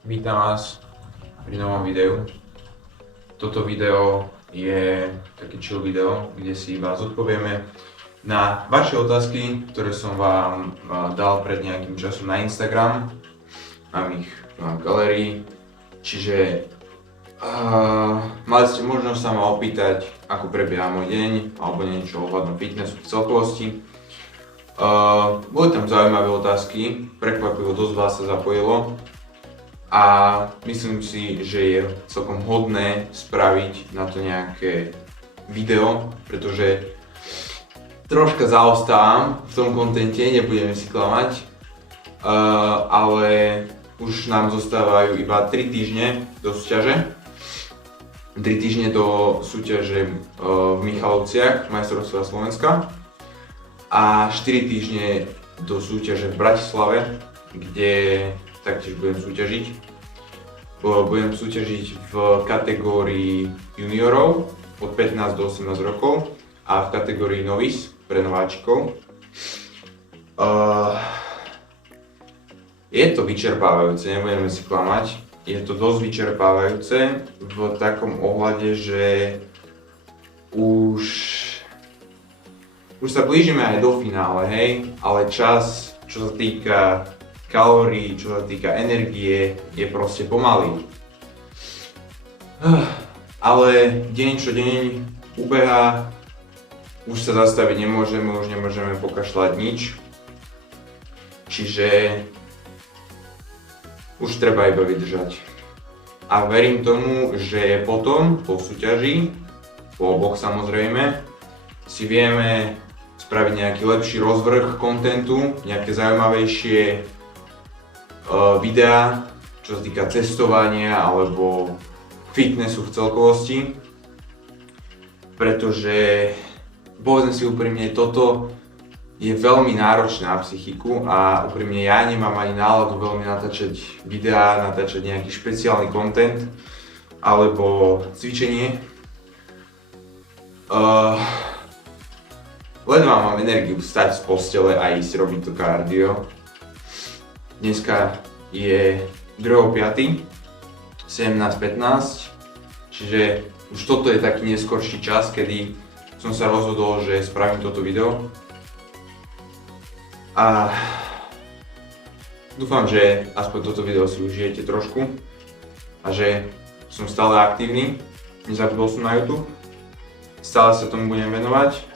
Vítam vás pri novom videu. Toto video je taký chill video, kde si vás odpovieme na vaše otázky, ktoré som vám dal pred nejakým časom na Instagram. Mám ich v galérii, čiže mali ste možnosť sa ma opýtať, ako prebieha môj deň, alebo niečo ohľadom fitnessu v celkovosti. Boli tam zaujímavé otázky, prekvapivo dosť vás sa zapojilo a myslím si, že je celkom hodné spraviť na to nejaké video, pretože troška zaostávam v tom kontente, nebudeme si klamať, ale už nám zostávajú iba 3 týždne do súťaže. 3 týždne do súťaže v Michalovciach, majstrovstvá Slovenska, a 4 týždne do súťaže v Bratislave, kde taktiež budem súťažiť. Budem súťažiť v kategórii juniorov od 15 do 18 rokov a v kategórii novice pre nováčikov. Je to vyčerpávajúce, nebudeme si klamať. Je to dosť vyčerpávajúce v takom ohľade, že už sa blížime aj do finále, hej, ale čas, čo sa týka kalórií, čo sa týka energie, je proste pomalý. Ale deň čo deň ubeha, už sa zastaviť nemôžeme, už nemôžeme pokašľať nič. Čiže už treba iba vydržať. A verím tomu, že potom, po súťaži, po oboch samozrejme, si vieme spraviť nejaký lepší rozvrh kontentu, nejaké zaujímavejšie videá, čo sa týka cestovania alebo fitnessu v celkovosti. Pretože, povedzme si úprimne, toto je veľmi náročné na psychiku a úprimne ja nemám ani náladu veľmi natáčať videá, natáčať nejaký špeciálny content alebo cvičenie. Ledva mám energiu vstať z postele a ísť robiť to kardio. Dneska je 2.5. 17:15, čiže už toto je taký neskorší čas, kedy som sa rozhodol, že spravím toto video. A dúfam, že aspoň toto video si užijete trošku a že som stále aktívny, nezabudol som na YouTube, stále sa tomu budem venovať.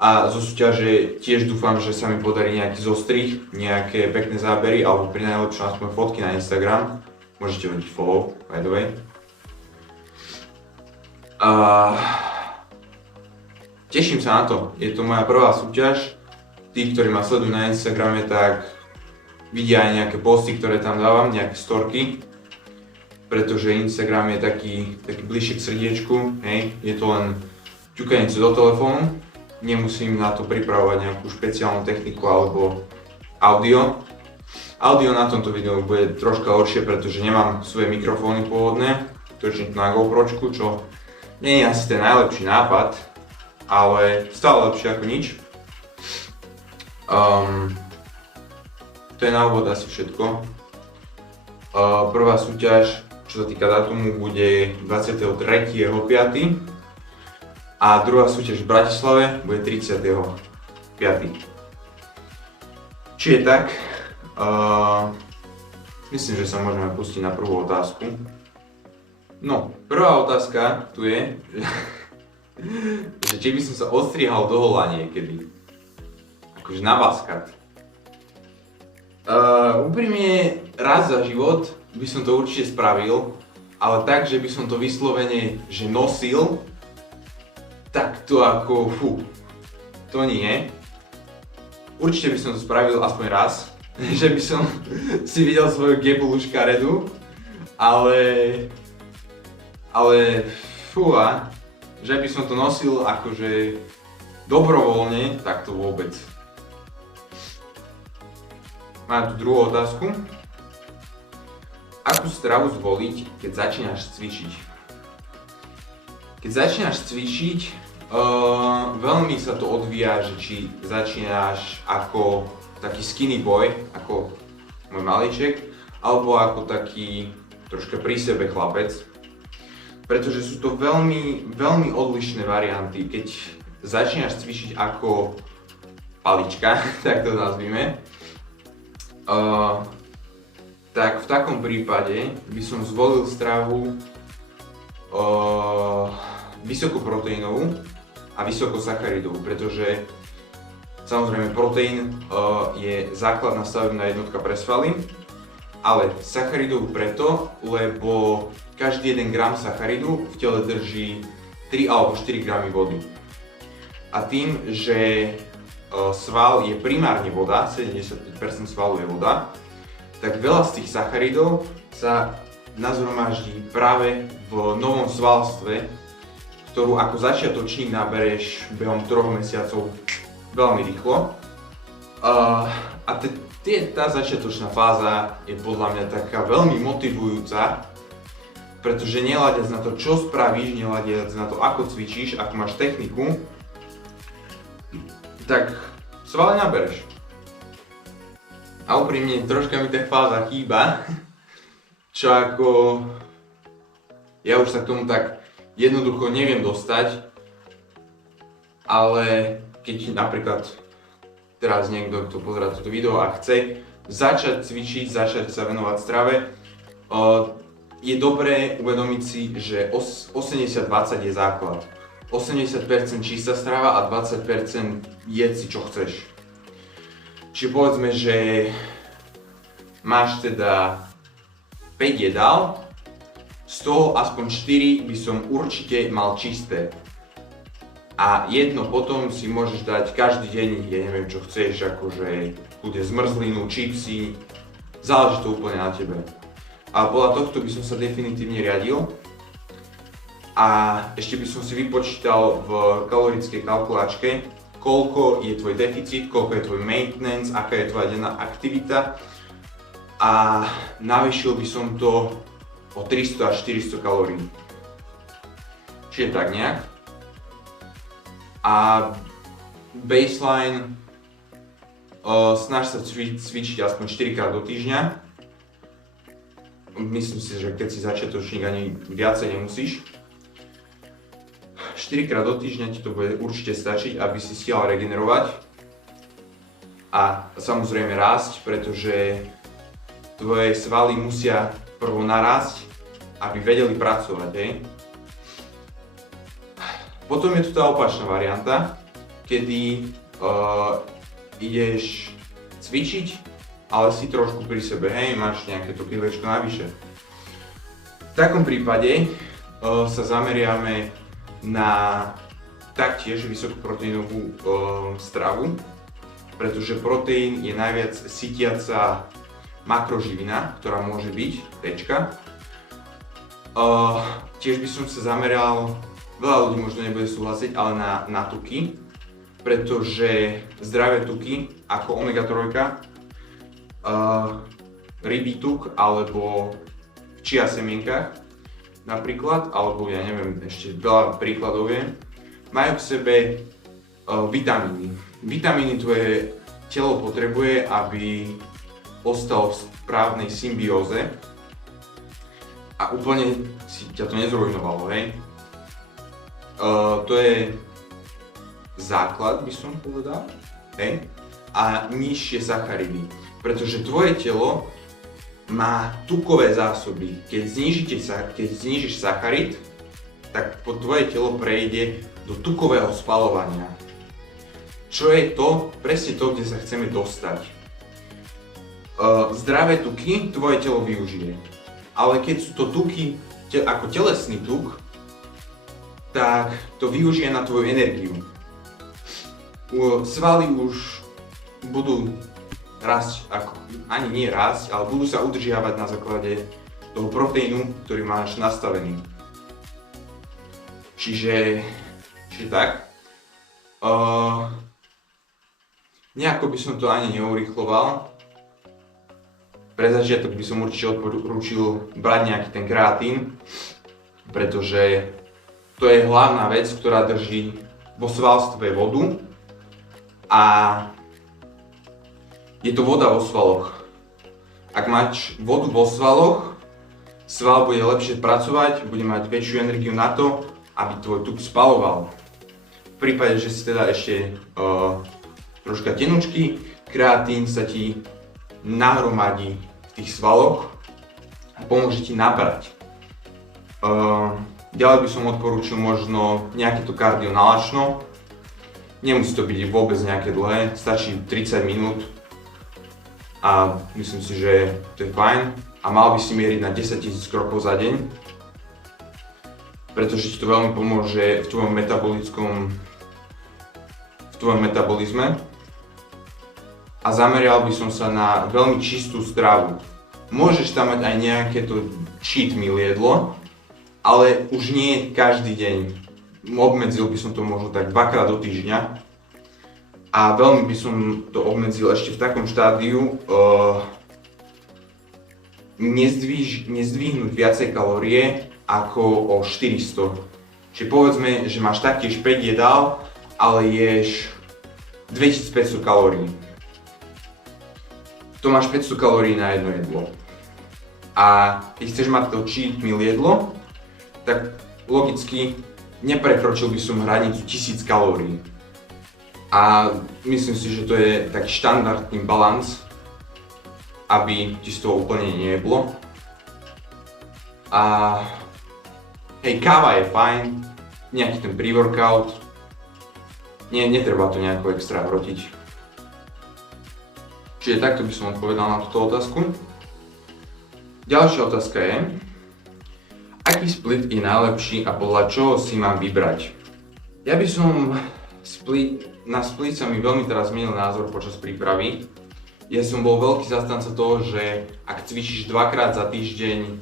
A zo súťaže tiež dúfam, že sa mi podarí nejaký zostrih, nejaké pekné zábery alebo pri najlepšom aspoň fotky na Instagram. Môžete hodiť follow, by the way. Teším sa na to, je to moja prvá súťaž. Tí, ktorí ma sledujú na Instagrame, tak vidia aj nejaké posty, ktoré tam dávam, nejaké storky. Pretože Instagram je taký bližšie k srdiečku, hej. Je to len ťukanie do telefónu. Nemusím na to pripravovať nejakú špeciálnu techniku alebo audio. Audio na tomto videu bude troška horšie, pretože nemám svoje mikrofóny pôvodné. Točím to na GoPročku, čo nie je asi ten najlepší nápad, ale stále lepšie ako nič. To je na úvod asi všetko. Prvá súťaž, čo sa týka datumu, bude 23.5. A druhá súťaž v Bratislave bude 30.5. Čiže tak, myslím, že sa môžeme pustiť na prvú otázku. No, prvá otázka tu je, že či by som sa odstrihal do hola niekedy. Akože na baskat. Úprimne, raz za život by som to určite spravil, ale tak, že by som to vyslovene že nosil, tak to ako, to nie. Určite by som to spravil aspoň raz, že by som si videl svoju gebulu škaredú, ale že by som to nosil akože dobrovoľne, tak to vôbec. Mám tu druhú otázku. Akú stravu zvoliť, keď začínaš cvičiť? Keď začínaš cvičiť, veľmi sa to odvíja, že či začínaš ako taký skinny boy, ako môj malíček, alebo ako taký troška pri sebe chlapec. Pretože sú to veľmi, veľmi odlišné varianty. Keď začínaš cvičiť ako palička, tak to nazvime, tak v takom prípade by som zvolil stravu vysokoproteínovú a vysokosacharidovú, pretože samozrejme proteín je základná stavebná jednotka pre svaly, ale sacharidovú preto, lebo každý 1 gram sacharidu v tele drží 3 alebo 4 gramy vody. A tým, že sval je primárne voda, 75% svalu je voda, tak veľa z tých sacharidov sa nazhromaždí práve v novom svalstve, ktorú ako začiatočník nabereš behom 3 mesiacov veľmi rýchlo. A tá začiatočná fáza je podľa mňa taká veľmi motivujúca, pretože nehľadiac na to, čo spravíš, nehľadiac na to, ako cvičíš, ako máš techniku, tak svaly nabereš. A úprimne, troška mi tá fáza chýba, čo ako ja už sa k tomu tak jednoducho neviem dostať, ale keď napríklad teraz niekto, kto pozerá toto video a chce začať cvičiť, začať sa venovať strave, je dobré uvedomiť si, že 80-20 je základ. 80% čistá strava a 20% jedz si čo chceš. Čiže povedzme, že máš teda 5 jedál, z toho aspoň 4 by som určite mal čisté. A jedno potom si môžeš dať každý deň, ja neviem čo chceš, akože bude zmrzlinu, čipsy, záleží to úplne na tebe. A podľa tohto by som sa definitívne riadil. A ešte by som si vypočítal v kalorickej kalkulačke, koľko je tvoj deficit, koľko je tvoj maintenance, aká je tvoja denná aktivita. A navýšil by som to o 300 až 400 kalórií. Čiže tak nejak. A baseline, snaž sa cvičiť aspoň 4 krát do týždňa. Myslím si, že keď si začiatočník ani viacej nemusíš. 4 krát do týždňa ti to bude určite stačiť, aby si stihal regenerovať a samozrejme rásť, pretože tvoje svaly musia prvo narásť, aby vedeli pracovať. Hej. Potom je tu tá opačná varianta, kedy ideš cvičiť, ale si trošku pri sebe, hej, máš nejaké to kilečko navyše. V takom prípade sa zameriame na taktiež vysokoproteínovú stravu, pretože proteín je najviac sytiaca makroživina, ktorá môže byť, tečka. Tiež by som sa zameral, veľa ľudí možno nebude súhlasiť, ale na tuky, pretože zdravé tuky ako omega-3, rybí tuk alebo v chia semienkach napríklad, alebo ja neviem, ešte veľa príkladov je, majú v sebe vitamíny. Vitamíny tvoje telo potrebuje, aby ostalo v správnej symbióze a úplne si ťa to nezrujnovalo, hej. To je základ, by som povedal, hej, a nižšie sacharidy, pretože tvoje telo má tukové zásoby. Keď znížiš sacharid, tak tvoje telo prejde do tukového spaľovania. Čo je to? Presne to, kde sa chceme dostať. Zdravé tuky tvoje telo využije. Ale keď sú to tuky ako telesný tuk, tak to využije na tvoju energiu. Svaly už budú rásť, ani nie rásť, ale budú sa udržiavať na základe toho proteínu, ktorý máš nastavený. Čiže tak. Nejako by som to ani neurýchloval. Pre začiatok by som určite odporúčil brať nejaký ten kreatín, pretože to je hlavná vec, ktorá drží vo svalstve vodu a je to voda vo svaloch. Ak máš vodu vo svaloch, sval bude lepšie pracovať, bude mať väčšiu energiu na to, aby tvoj tuk spaloval. V prípade, že si teda ešte troška tenučký, kreatín sa ti nahromadí v tých svaloch a pomôže ti nabrať. Ďalej by som odporúčil možno nejaké to kardio na lačno. Nemusí to byť vôbec nejaké dlhé, stačí 30 minút a myslím si, že to je fajn a mal by si mieriť na 10 000 krokov za deň, pretože ti to veľmi pomôže v tvojom metabolizme a zamerial by som sa na veľmi čistú stravu. Môžeš tam mať aj nejaké to cheat meal jedlo, ale už nie každý deň. Obmedzil by som to možno tak 2-krát do týždňa a veľmi by som to obmedzil ešte v takom štádiu nezdvihnúť viacej kalórie ako o 400. Čiže povedzme, že máš taktiež 5 jedál, ale ješ 2500 kalórií. To máš 500 kalórií na jedno jedlo. A keď chceš mať to cheat meal jedlo, tak logicky neprekročil by som hranicu 1000 kalórií. A myslím si, že to je taký štandardný balans, aby ti z toho úplne nejeblo. A hej, káva je fajn, nejaký ten pre-workout, netreba to nejako extra hrotiť. Čiže takto by som odpovedal na túto otázku. Ďalšia otázka je, aký split je najlepší a podľa čoho si mám vybrať? Ja by som na split sa mi veľmi teraz zmenil názor počas prípravy. Ja som bol veľký zastanca toho, že ak cvičíš 2-krát za týždeň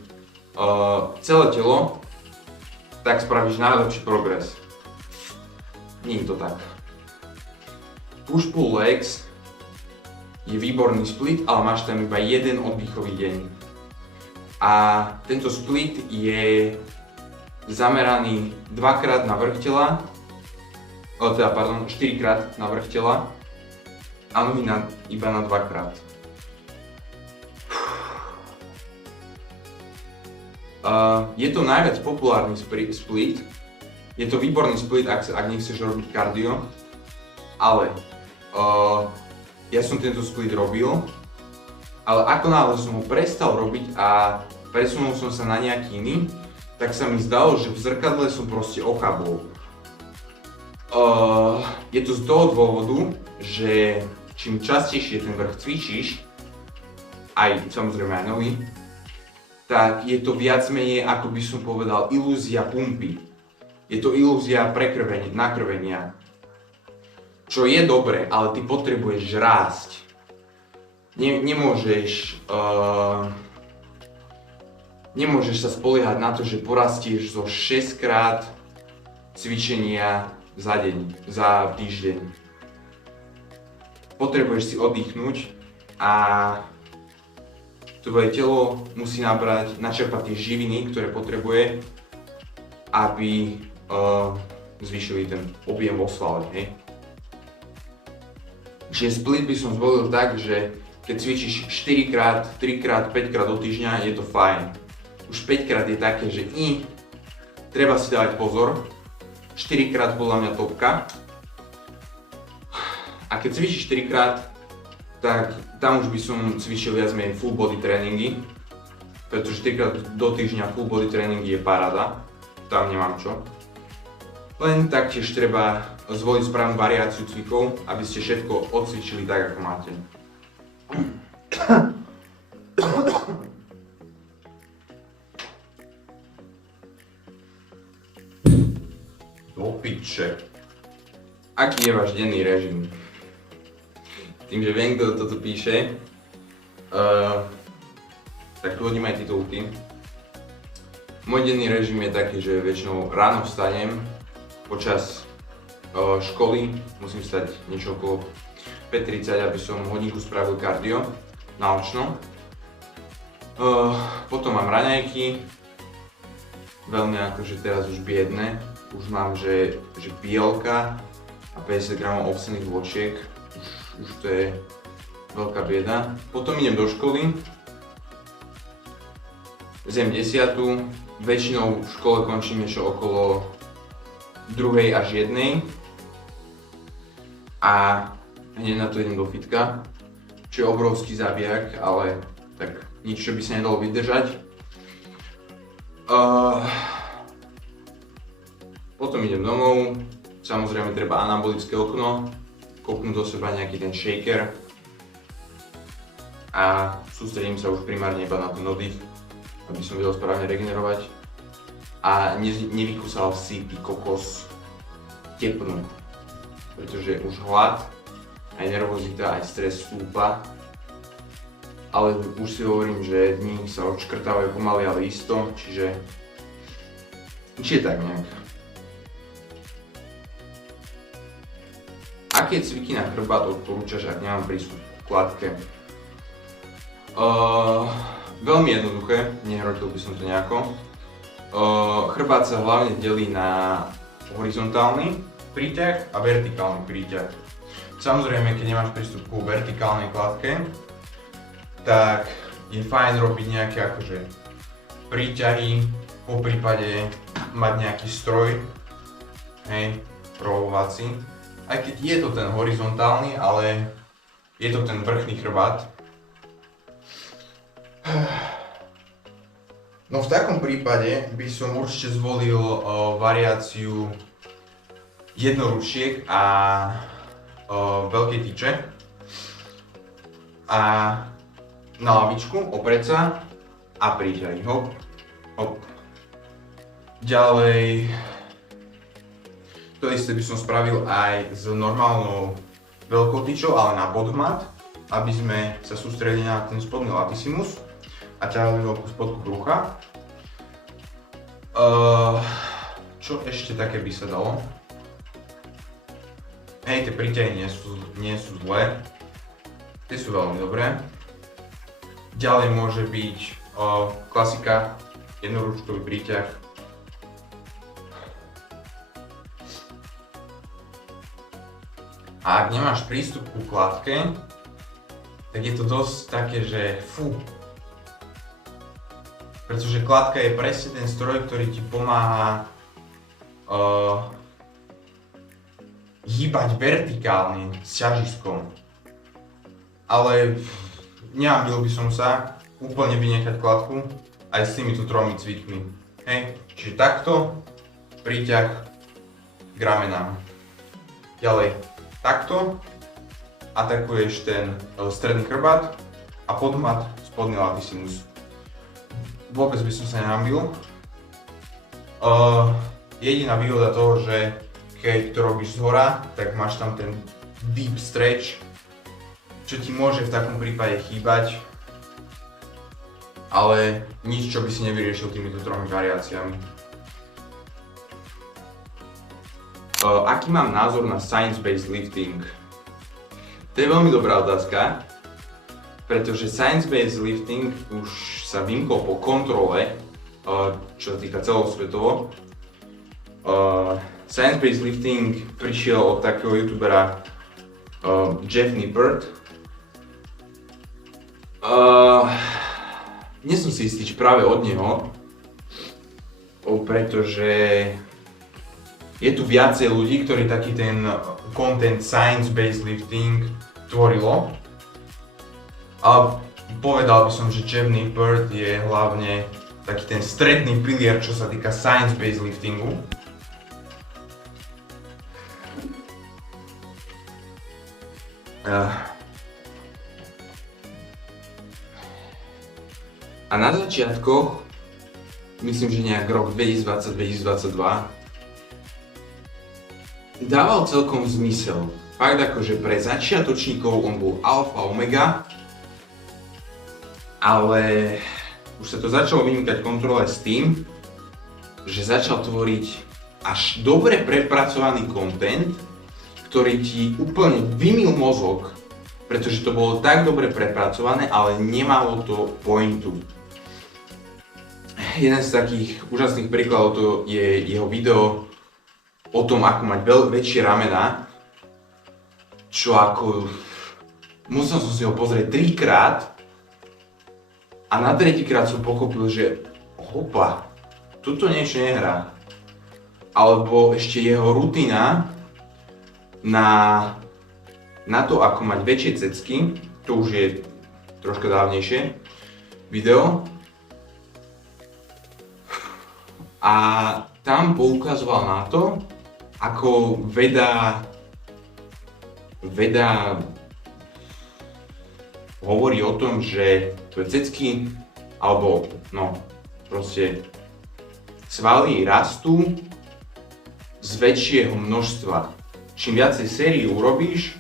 celé telo, tak spravíš najlepší progres. Nie je to tak. Push-pull legs je výborný split, ale máš tam iba jeden oddychový deň. A tento split je zameraný 2-krát na vrch tela, 4-krát na vrch tela a nohy iba na 2-krát. Je to najviac populárny split, je to výborný split, ak nechceš robiť kardio, ale ja som tento split robil, ale ako náhle som ho prestal robiť a presunul som sa na nejaký iný, tak sa mi zdalo, že v zrkadle som proste ochabol. Je to z toho dôvodu, že čím častejšie ten vrch cvičíš, aj samozrejme aj nohy, tak je to viac menej, ako by som povedal, ilúzia pumpy. Je to ilúzia nakrvenia. Čo je dobré, ale ty potrebuješ rásť. Nemôžeš sa spoliehať na to, že porastieš zo 6-krát cvičenia za deň, za týždeň. Potrebuješ si oddychnúť a tvoje telo musí načerpať tie živiny, ktoré potrebuje, aby zvýšili ten objem vo svale, hej. Čiže split by som zvolil tak, že keď cvičíš 4-krát, 3-krát, 5-krát do týždňa, je to fajn. Už 5-krát je také, že treba si dávať pozor. 4-krát podľa mňa topka. A keď cvičíš 4-krát, tak tam už by som cvičil viac menej full body tréningy. Pretože 4-krát do týždňa full body tréningy je paráda. Tam nemám čo. Len taktiež treba zvoliť správnu variáciu cvikov, aby ste všetko odcvičili tak, ako máte. Do piče. Aký je váš denný režim? Tým, že viem, kto toto píše, tak tu hodím aj titulky. Môj denný režim je taký, že väčšinou ráno vstanem, počas školy musím stať niečo okolo 5:30, aby som hodinku spravil kardio na očno. Potom mám raňajky, veľmi akože teraz už biedne. Už mám, že bielka a 50 gramov ovsených vločiek, už to je veľká bieda. Potom idem do školy, zem 10. Väčšinou v škole končím niečo okolo 2. až 1. A hneď na to idem do fitka, čo je obrovský zabijak, ale tak nič, čo by sa nedalo vydržať. Potom idem domov, samozrejme treba anabolické okno, kopnúť do seba nejaký ten shaker a sústredím sa už primárne iba na ten oddych, aby som vedel správne regenerovať a nevykúsal si ty kokos tepnú, pretože už hlad, aj nervozita, aj stres stúpa, ale už si hovorím, že dní sa odškrtávajú pomaly, ale isto, čiže tak nejak. Aké cviky na chrbát odporúčaš, ak nemám prístup k kladke? Veľmi jednoduché, nehrotil by som to nejako. Chrbát sa hlavne delí na horizontálny príťah a vertikálny príťah. Samozrejme, keď nemáš prístup ku vertikálnej kladke, tak je fajn robiť nejaké akože príťahy, po prípade mať nejaký stroj, hej, rovovací. Aj keď je to ten horizontálny, ale je to ten vrchný chrbát. No v takom prípade by som určite zvolil variáciu jednoručiek a veľkej tyče. A na lavičku oprieť sa a príťahy. Hop, hop. Ďalej, to isté by som spravil aj s normálnou veľkou tyčou, ale na podhmat, aby sme sa sústredili na ten spodný latissimus a ťahali ho ku spodku brucha. Čo ešte také by sa dalo? Hej, tie príťahy nie sú zlé. Tie sú veľmi dobré. Ďalej môže byť klasika, jednoručkový príťah. A ak nemáš prístup ku kladke, tak je to dosť také, že fú. Pretože kladka je presne ten stroj, ktorý ti pomáha hýbať vertikálne s ťažiskom. Ale nehambil by som sa úplne vynechať kladku aj s týmito 3 cvikmi. Hej, čiže takto, príťah k ramenám. Ďalej, takto, atakuješ ten stredný chrbát a podhmat spodný latissimus. Vôbec by som sa nehambil. Jediná výhoda toho, že keď to robíš zhora, tak máš tam ten deep stretch, čo ti môže v takom prípade chýbať, ale nič, čo by si nevyriešil týmito 3 variáciami. Aký mám názor na science-based lifting? To je veľmi dobrá otázka, pretože science-based lifting už sa vymkol po kontrole, čo sa týka celosvetovo. Science-based lifting prišiel od takého youtubera Jeff Nippert. Nie som si istý, či práve od neho, pretože je tu viacej ľudí, ktorí taký ten content science-based lifting tvorilo. A povedal by som, že Jeff Nippert je hlavne taký ten stredný pilier, čo sa týka science-based liftingu. A na začiatkoch, myslím, že nejak rok 2020-2022, dával celkom zmysel. Fakt akože pre začiatočníkov on bol alfa omega, ale už sa to začalo vymýkať kontrole s tým, že začal tvoriť až dobre prepracovaný content, ktorý ti úplne vymyl mozog, pretože to bolo tak dobre prepracované, ale nemalo to pointu. Jeden z takých úžasných príkladov to je jeho video o tom, ako mať väčšie ramená, čo ako musel som si ho pozrieť 3-krát a na 3-krát som pochopil, že hopa, toto niečo nehrá. Alebo ešte jeho rutina na to, ako mať väčšie cecky, to už je troška dávnejšie video. A tam poukazoval na to, ako veda hovorí o tom, že tvoje cecky, alebo no proste svaly rastú z väčšieho množstva. Čím viacej sérií urobíš,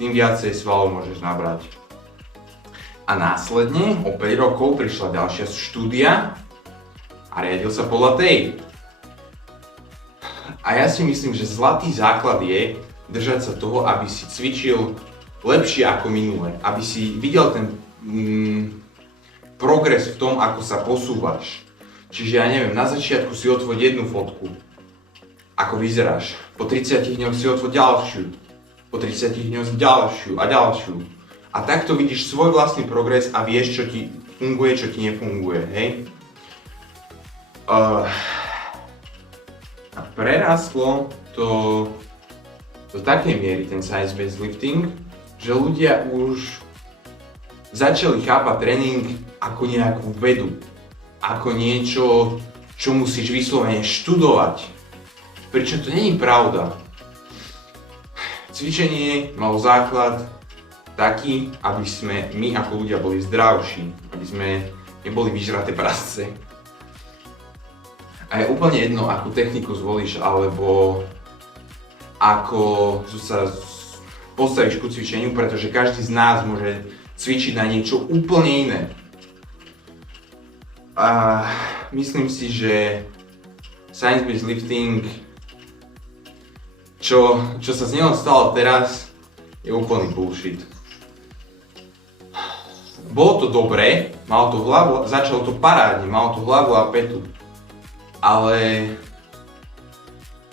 tým viacej svalov môžeš nabrať. A následne o 5 rokov prišla ďalšia štúdia a riadil sa podľa tej. A ja si myslím, že zlatý základ je držať sa toho, aby si cvičil lepšie ako minule. Aby si videl ten progres v tom, ako sa posúvaš. Čiže ja neviem, na začiatku si odfoť jednu fotku, ako vyzeráš. Po 30 dňoch si odfoť ďalšiu. Po 30 dňoch ďalšiu a ďalšiu. A takto vidíš svoj vlastný progres a vieš, čo ti funguje, čo ti nefunguje, hej? A prerastlo to do takej miery ten science-based lifting, že ľudia už začali chápať tréning ako nejakú vedu, ako niečo, čo musíš vyslovene študovať. Pričom to nie je pravda. Cvičenie malo základ taký, aby sme my ako ľudia boli zdravší, aby sme neboli vyžraté prasce. A je úplne jedno, akú techniku zvolíš, alebo ako sa postavíš ku cvičeniu, pretože každý z nás môže cvičiť na niečo úplne iné. A myslím si, že science-based lifting, čo sa z neho stalo teraz, je úplný bullshit. Bolo to dobré, malo to hlavu, začalo to parádne, malo to hlavu a petu. Ale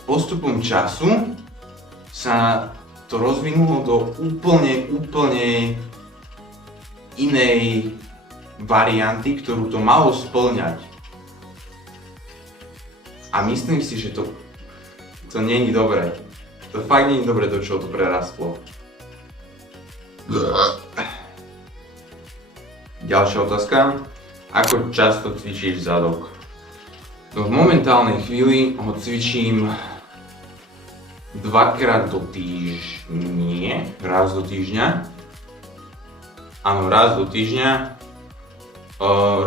postupom času sa to rozvinulo do úplne inej varianty, ktorú to malo spĺňať. A myslím si, že to nie je dobré. To fakt nie je dobré, do čoho to prerastlo. Ďalšia otázka. Ako často cvičíš zadok? No v momentálnej chvíli ho cvičím dvakrát do týždňa, raz do týždňa. Áno, raz do týždňa.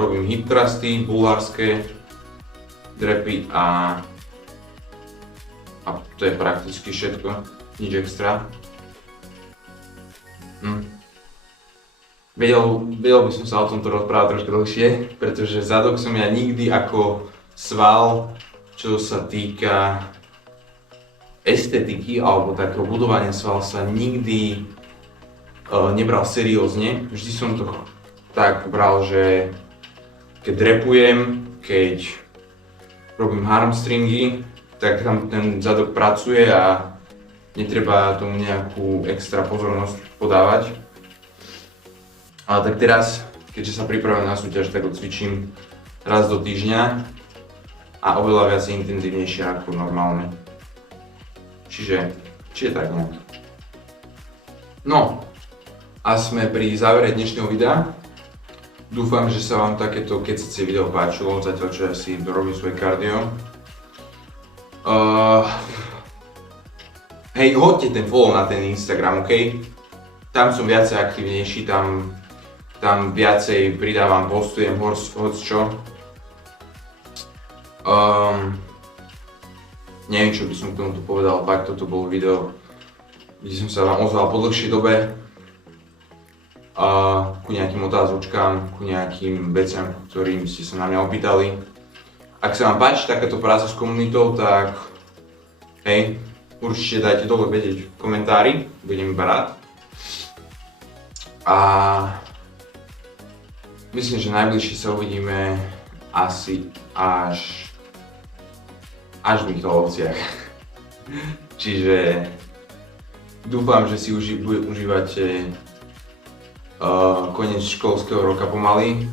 Robím hip thrusty, bulharské drepy a to je prakticky všetko, nič extra. Vedel by som sa o tomto rozprávať trošku dlhšie, pretože zadok som ja nikdy ako sval, čo sa týka estetiky alebo takého budovania sval sa nikdy nebral seriózne. Vždy som to tak bral, že keď drepujem, keď robím hamstringy, tak tam ten zadok pracuje a netreba tomu nejakú extra pozornosť podávať. Ale tak teraz, keďže sa pripravujem na súťaž, tak ho cvičím raz do týždňa a oveľa viac intenzívnejšie ako normálne. Čiže tak nejak. No, a sme pri závere dnešného videa. Dúfam, že sa vám takéto kecacie video páčilo, zatiaľ čo ja si dorobím svoje kardio. Hej, hoďte ten follow na ten Instagram, ok? Tam som viacej aktívnejší, tam viacej pridávam, postujem, hoď čo. Neviem, čo by som k tomuto povedal, fakt toto bolo video, kde som sa vám ozval po dlhšej dobe. Ku nejakým otázočkám, ku nejakým veciam, ktorým ste sa na mňa opýtali. Ak sa vám páči takáto práca s komunitou, tak hej, určite dajte dole vedieť v komentári, budem iba rád. A myslím, že najbližšie sa uvidíme asi až v Michalovciach. Čiže dúfam, že si užívate koniec školského roka pomaly.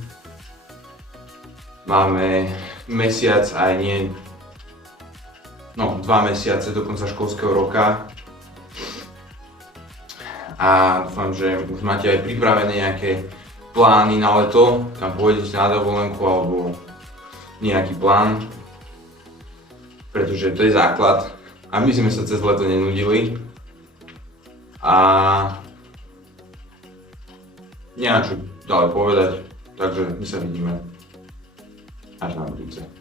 máme mesiac aj nie, no 2 mesiace do konca školského roka. A dúfam, že už máte aj pripravené nejaké plány na leto, kam pôjdete na dovolenku alebo nejaký plán, pretože to je základ a my sme sa cez leto nenudili a nemám čo ďalej povedať, takže my sa vidíme až na budúce.